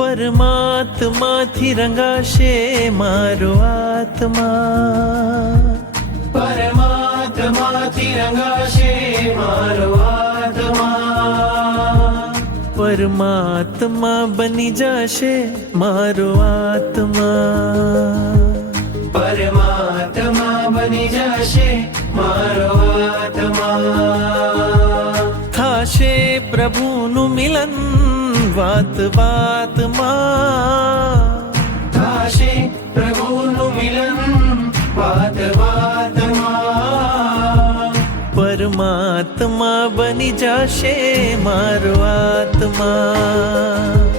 પરમાત્માથી રંગાશે મારો આત્મા, પરમાત્માથી રંગાશે મારો આત્મા, પરમાત્મા બની જશે મારો આત્મા, પરમાત્મા બની જશે મારો આત્મા. થાશે પ્રભુનું મિલન વાત વાતમાં, થાશે પ્રભુનું મિલન વાત વાતમાં, પરમાત્મા બની જશે મારો આત્મા.